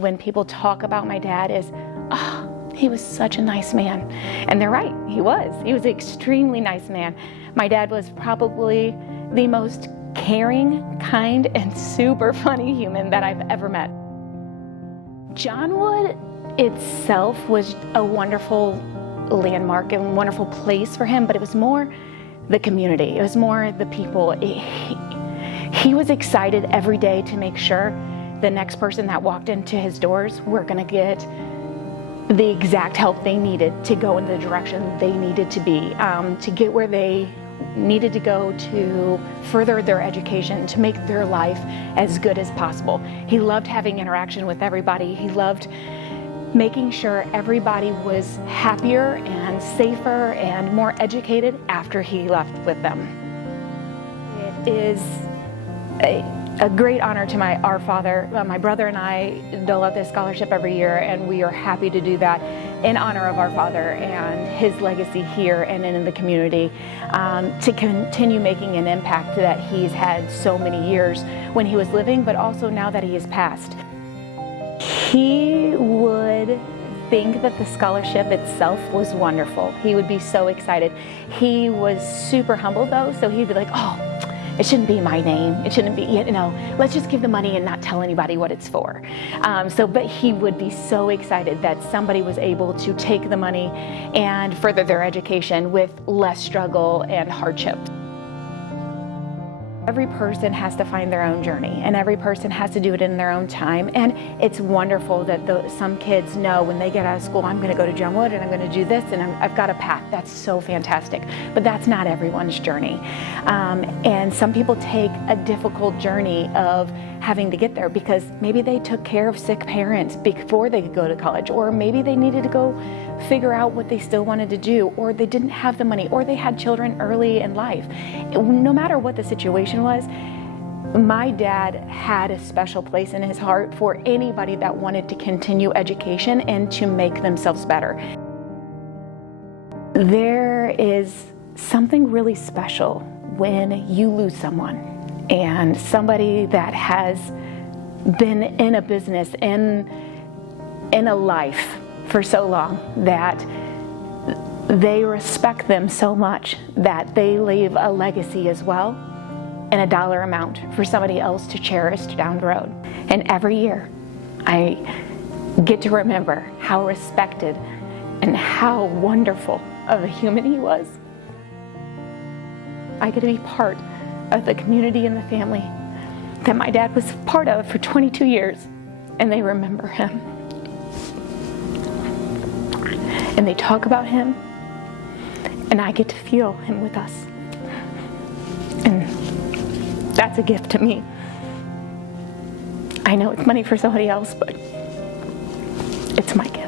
When people talk about my dad is, oh, he was such a nice man. And they're right, he was. He was an extremely nice man. My dad was probably the most caring, kind, and super funny human that I've ever met. Johnwood itself was a wonderful landmark and wonderful place for him, but it was more the community. It was more the people. He was excited every day to make sure the next person that walked into his doors were going to get the exact help they needed to go in the direction they needed to be, to get where they needed to go to further their education, to make their life as good as possible. He loved having interaction with everybody. He loved making sure everybody was happier and safer and more educated after he left with them. It is a great honor to our father. My brother and I dole out this scholarship every year, and we are happy to do that in honor of our father and his legacy here and in the community, to continue making an impact that he's had so many years when he was living, but also now that he has passed. He would think that the scholarship itself was wonderful. He would be so excited. He was super humble though, so he'd be like, oh, it shouldn't be my name. It shouldn't be, let's just give the money and not tell anybody what it's for. But he would be so excited that somebody was able to take the money and further their education with less struggle and hardship. Every person has to find their own journey, and every person has to do it in their own time. And it's wonderful that some kids know when they get out of school, I'm going to go to Johnwood and I'm going to do this, and I've got a path. That's so fantastic. But that's not everyone's journey. And some people take a difficult journey of having to get there because maybe they took care of sick parents before they could go to college, or maybe they needed to go figure out what they still wanted to do, or they didn't have the money, or they had children early in life. No matter what the situation was, my dad had a special place in his heart for anybody that wanted to continue education and to make themselves better. There is something really special when you lose someone, and somebody that has been in a business, in a life for so long, that they respect them so much that they leave a legacy as well, and a dollar amount for somebody else to cherish down the road. And every year I get to remember how respected and how wonderful of a human he was. I get to be part of the community and the family that my dad was part of for 22 years, and they remember him. And they talk about him, and I get to feel him with us. And that's a gift to me. I know it's money for somebody else, but it's my gift.